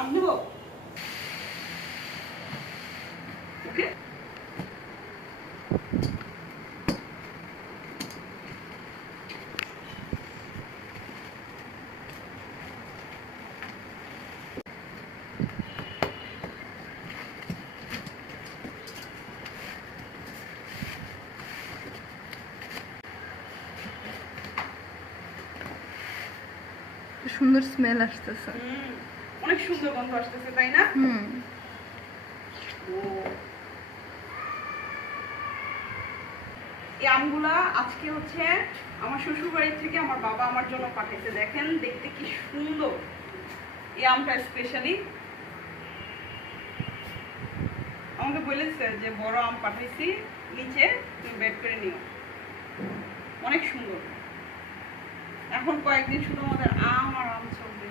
আম দেবো? ওকে। সুন্দর স্মেল আসতেছে। অনেক সুন্দর গন্ধ আসতেছে, তাই না? এই আমগুলা আজকে হচ্ছে আমার শ্বশুর বাড়ি থেকে আমার বাবা আমার জন্য পাঠাইছে। দেখেন দেখতে কি সুন্দর এই আমটা। স্পেশালি আমাকে বলেছে যে বড় আম পাঠাইছি, নিচে তুমি বেড করে নিও। অনেক সুন্দর। এখন কয়েকদিন শুধু আমাদের আম আর আম চলবে।